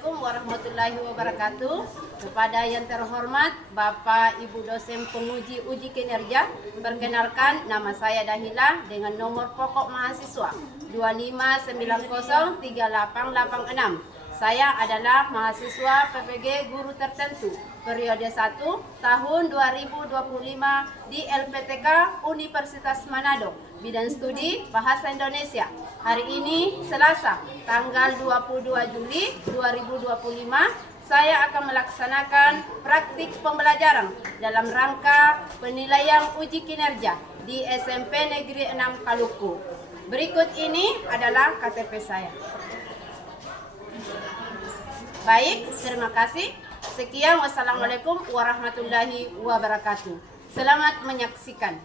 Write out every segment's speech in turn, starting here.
Assalamualaikum warahmatullahi wabarakatuh. Kepada yang terhormat Bapak Ibu dosen penguji uji kinerja, perkenalkan nama saya Dahila dengan nomor pokok mahasiswa 259038886. Saya adalah mahasiswa PPG Guru Tertentu periode 1 tahun 2025 di LPTK Universitas Manado, bidang studi Bahasa Indonesia. Hari ini Selasa, tanggal 22 Juli 2025, saya akan melaksanakan praktik pembelajaran dalam rangka penilaian uji kinerja di SMP Negeri 6 Kaluku. Berikut ini adalah KTP saya. Baik, terima kasih. Sekian, wassalamualaikum warahmatullahi wabarakatuh. Selamat menyaksikan.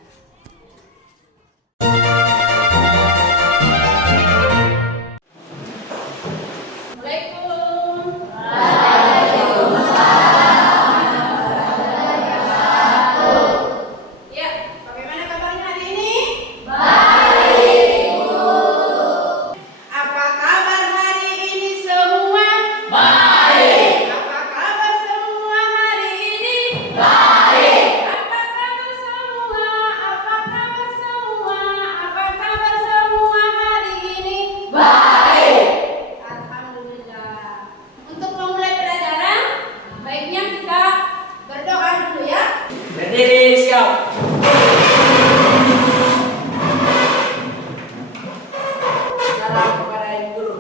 Berdiri, siap. Salam kepada Ibu Guru.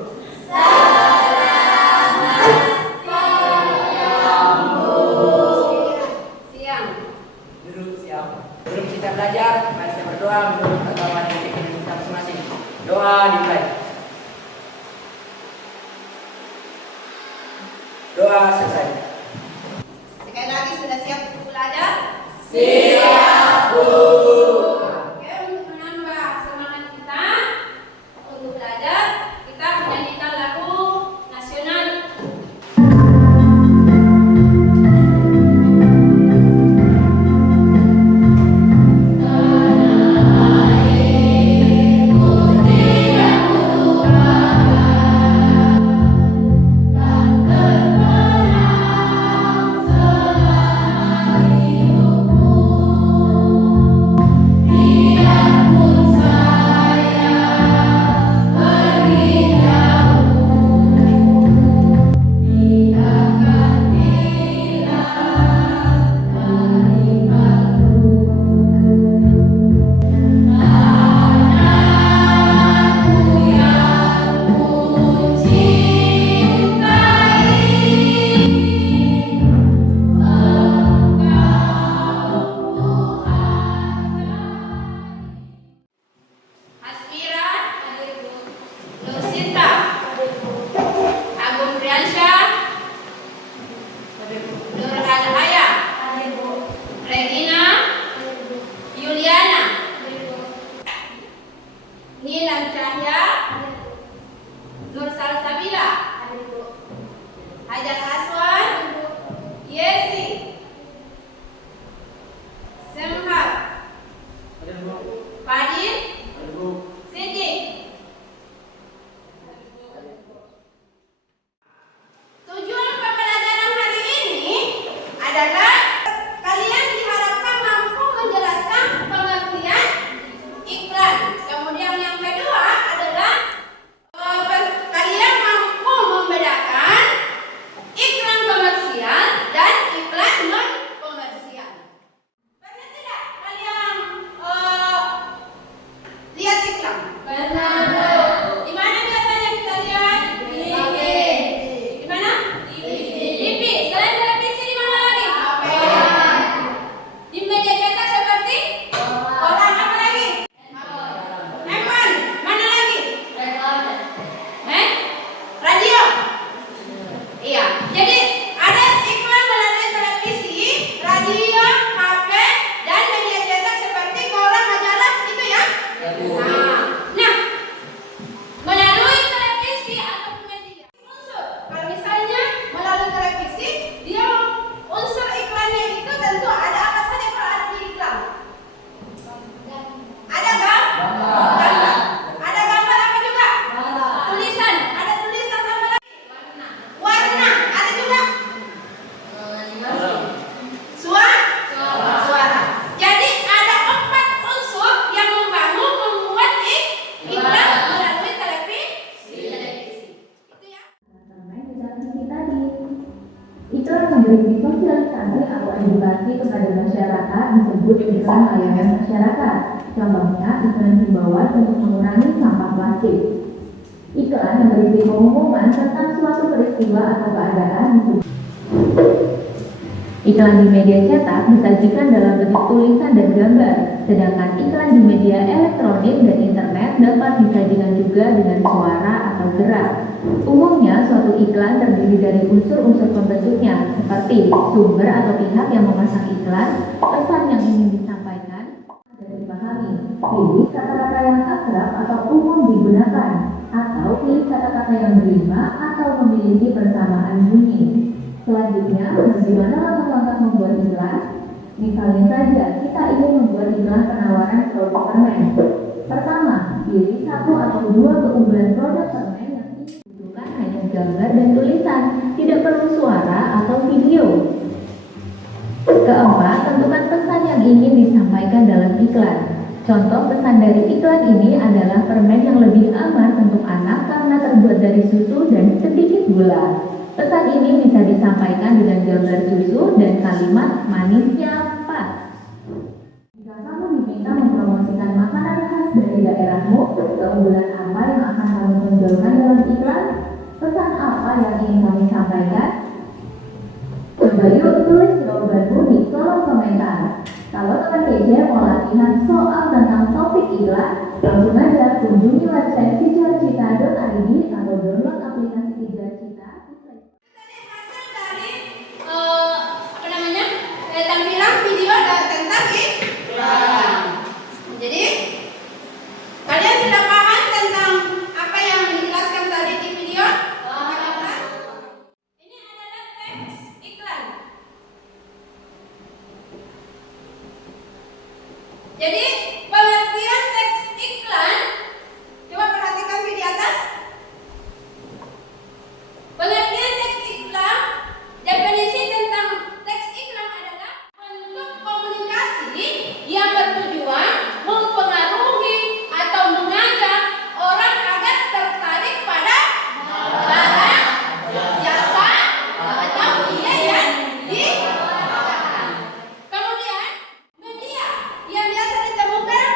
Siang. Duduk, siap. Sebelum kita belajar, mari kita berdoa menurut agama yang kita masing-masing. Doa dimulai. Doa selesai. Sekali lagi, sudah siap untuk belajar? Siap, Bu. Oke, untuk menambah semangat kita untuk belajar, kita menyanyikan lagu nasional. komunikasi kepada masyarakat disebut iklan layanan masyarakat. Contohnya, iklan himbauan untuk mengurangi sampah plastik. Iklan yang berisi pengumuman tentang suatu peristiwa atau keadaan disebut. Iklan di media cetak disajikan dalam bentuk tulisan dan gambar, sedangkan iklan di media elektronik dan internet dapat disajikan juga dengan suara atau gerak. Umumnya, suatu iklan terdiri dari unsur-unsur pembentuknya, seperti sumber atau pihak yang memasang iklan, pesan yang ingin disampaikan, dan dipahami. Pilih kata-kata yang akrab atau umum digunakan, atau pilih kata-kata yang berima atau memiliki persamaan bunyi. Selanjutnya, bagaimana langkah-langkah membuat iklan? Misalnya saja, kita ingin membuat iklan penawaran produk permen. Pertama, pilih satu atau dua keunggulan produk permen yang dibutuhkan hanya gambar dan tulisan, tidak perlu suara atau video. Keempat, tentukan pesan yang ingin disampaikan dalam iklan. Contoh pesan dari iklan ini adalah permen yang lebih aman untuk anak karena terbuat dari susu dan sedikit gula. Pesan ini bisa disampaikan dengan gambar susu dan kalimat manisnya pas. Jika kamu diminta mempromosikan makanan khas dari daerahmu, keunggulan apa yang akan kamu tonjolkan dalam iklan? Pesan apa yang ingin kami sampaikan? Coba yuk tulis jawabanmu di kolom komentar. Kalau teman kece mau latihan soal tentang topik iklan, langsung aja kunjungi website kejarcita.id atau download aplikasi Kejar Cita. Tampilan video tentang iklan. Jadi kalian sudah paham tentang apa yang dijelaskan tadi di video? Ini adalah teks iklan. Jadi pengertian teks iklan, coba perhatikan di atas. Pengertian teks iklan, definisi tentang teks iklan adalah bentuk komunikasi yang bertujuan mempengaruhi atau mengajak orang agar tertarik pada barang, jasa, atau biaya yang ditawarkan. Kemudian, media yang biasa ditemukan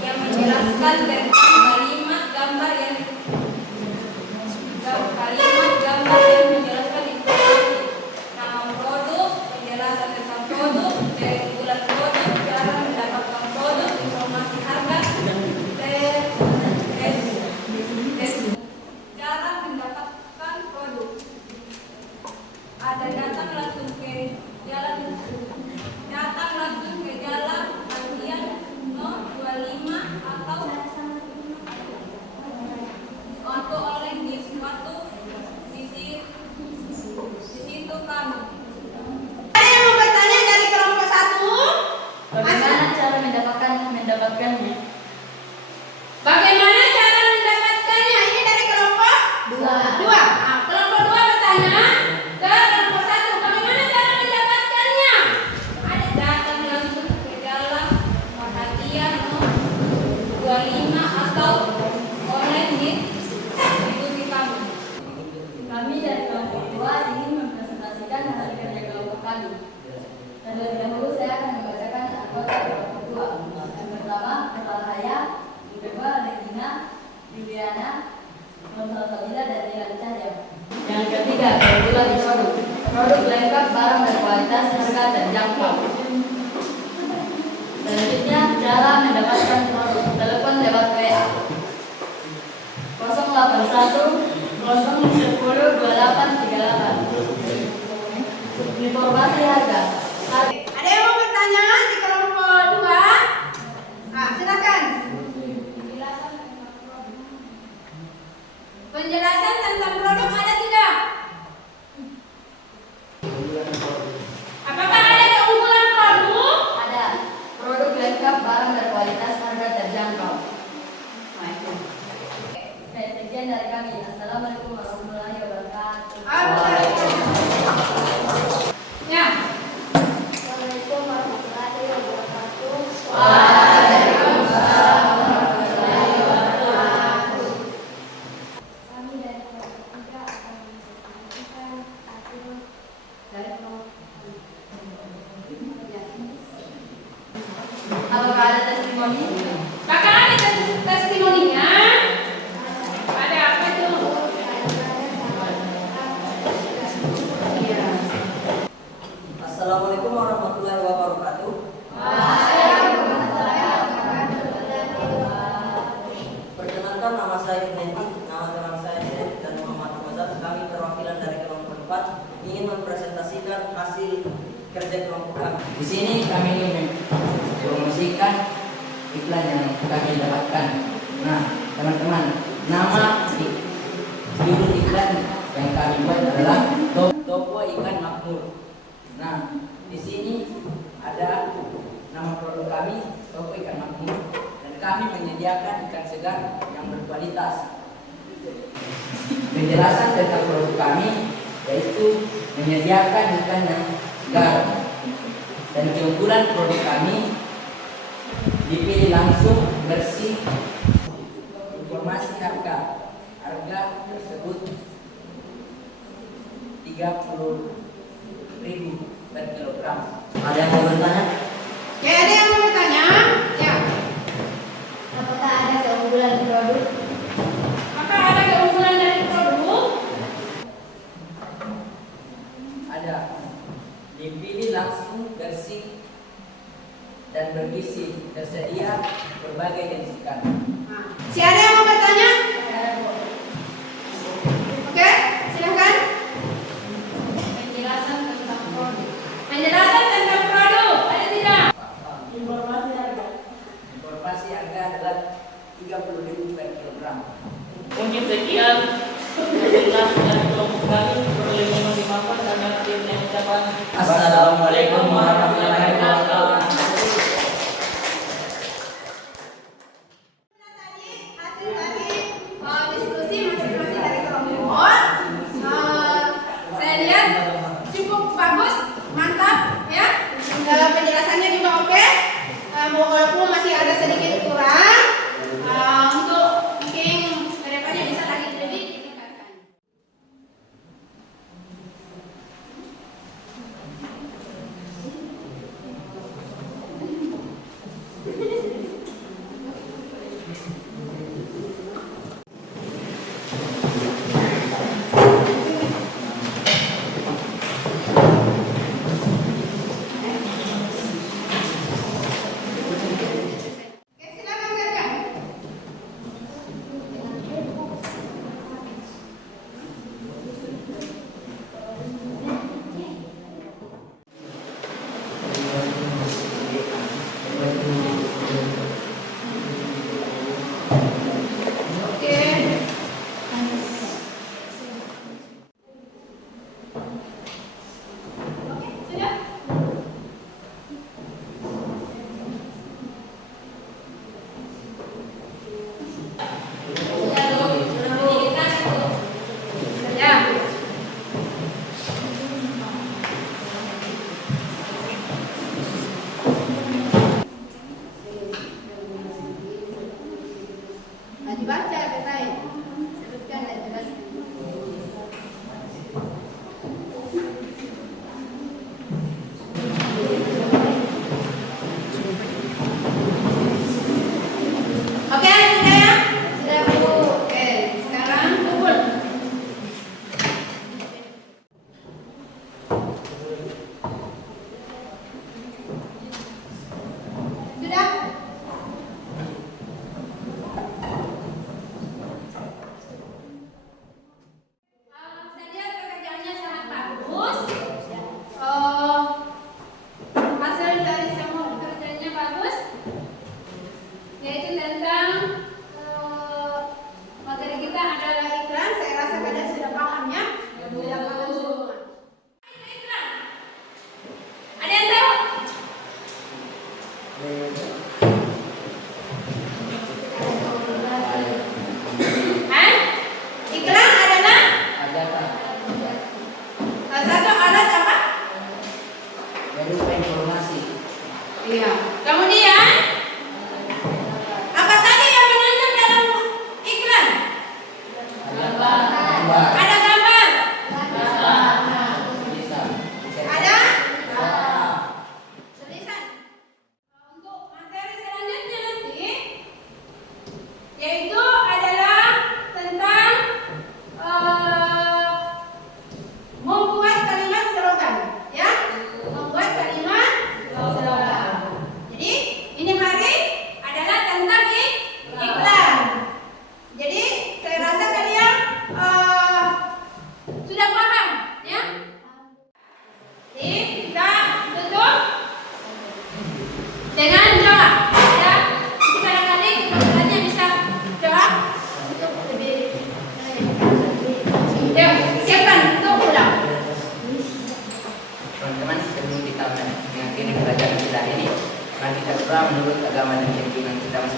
yang menjelaskan tentang kalimat gambar yang menjelaskan informasi nama produk, penjelasan tentang produk, keunggulan produk, cara mendapatkan produk, informasi harga, cara mendapatkan produk. Ada datang langsung ke jalan bagian No 25 atau oleh di suatu di situ kami. Ada yang mau bertanya dari kelompok 1? Bagaimana cara mendapatkannya? Bagaimana cara mendapatkannya? Ini dari kelompok 2. Nah, kelompok 2 bertanya ke kelompok 1. Bagaimana cara mendapatkannya? Ada datang langsung ke dalam bagian No 25 atau online di ikuti kami. Kami dari kelompok 2 ingin mempresentasikan hasil kerja kelompok kami. Terlebih dahulu saya akan membacakan anggota kelompok 2. Yang pertama, Nurhaya, yang kedua, Regina, Juliana, Salsabila, dan Dilan Cahya. Yang ketiga, keunggulan produk. Produk lengkap, barang berkualitas, harga terjangkau. Selanjutnya, cara mendapatkan produk. Telepon lewat WA 081 010 2838. Informasi harga. Ada yang mau bertanya di kelompok 2? Nah, silakan. Penjelasan tentang produk ada tidak? Apakah ada keunggulan produk? Ada produk lengkap, barang berkualitas, harga terjangkau. Sekian dari kami. Assalamualaikum warahmatullahi wabarakatuh. Ya. Assalamualaikum warahmatullahi wabarakatuh. Kami dari kelompok 3 akan mempresentasikan hasil dari Apakah ada testimoni? Apakah ada testimoninya? Ada apa itu? Assalamualaikum warahmatullahi wabarakatuh. Perkenalkan, nama saya Nendi, nama teman saya Syed dan Muhammad Fauzan. Kami perwakilan dari kelompok 4 ingin mempresentasikan hasil kerja kelompok kami. Di sini kami ingin mempromosikan iklan yang kami dapatkan. Nah, teman-teman, nama judul iklan yang kami buat adalah Toko Ikan Makmur. Nah, di sini ada nama produk kami, Toko Ikan Makmur, dan kami menyediakan ikan segar yang berkualitas. Penjelasan tentang produk kami yaitu menyediakan ikan yang segar, dan keunggulan produk kami dipilih langsung, bersih. Informasi harga tersebut 30.000 per kilogram. Ada yang mau bertanya? Ya, ada yang mau bertanya? Ya. Apakah ada keunggulan produk? Apakah ada keunggulan dari produk? Ada. Dipilih langsung, bersih, dan bergizi. Tersedia berbagai jenis ikan. Si ada yang mau bertanya? Oke, silahkan. Penjelasan tentang produk. Penjelasan tentang produk ada tidak? Informasi harga. Informasi harga adalah 30.000 per kilogram. Mungkin sekian penjelasan dari kelompok kami. Boleh mohon dimaafkan karena akhirnya ucapan Assalamualaikum warahmatullahi wabarakatuh. Tadi hasil dari diskusi masing-masing dari kelompok. Saya lihat cukup bagus, mantap ya. Penjelasannya juga oke. Walaupun masih ada sedikit kurang, untuk mungkin kedepannya bisa lagi lebih ditingkatkan.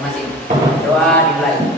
masing-masing. Doa dimulai.